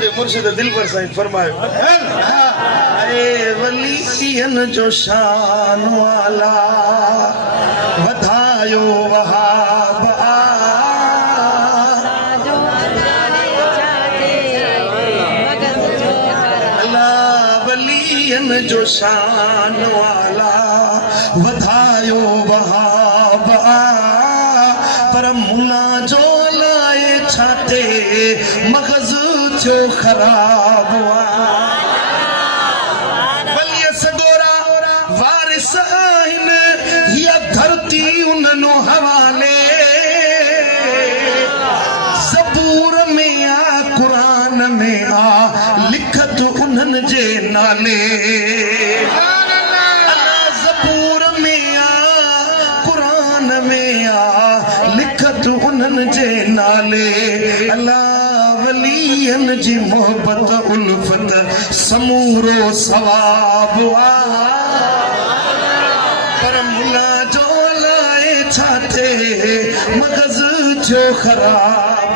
मुझे मुर्शिद दिल पर साईं फरमायो ए वलियन जो शान वाला वधायो वहाब अल्लाह वलियन जो शान वाला वधायो वहाब पर मुला जो लाए छाते मगज़ जो खराब हुआ बलिया सगोरा वारिस आहिन या धरती उन्हनो हवाले ज़बूर में आ कुरान में आ लिखत उन्हन जे नाले ज़बूर में आ कुरान में आ लिखत उन्हन जे नाले अल्लाह वलियन जी मोहब्बत उल्फत समूरो सवाब पर मुला जो लाए छाते मगज़ जो खराब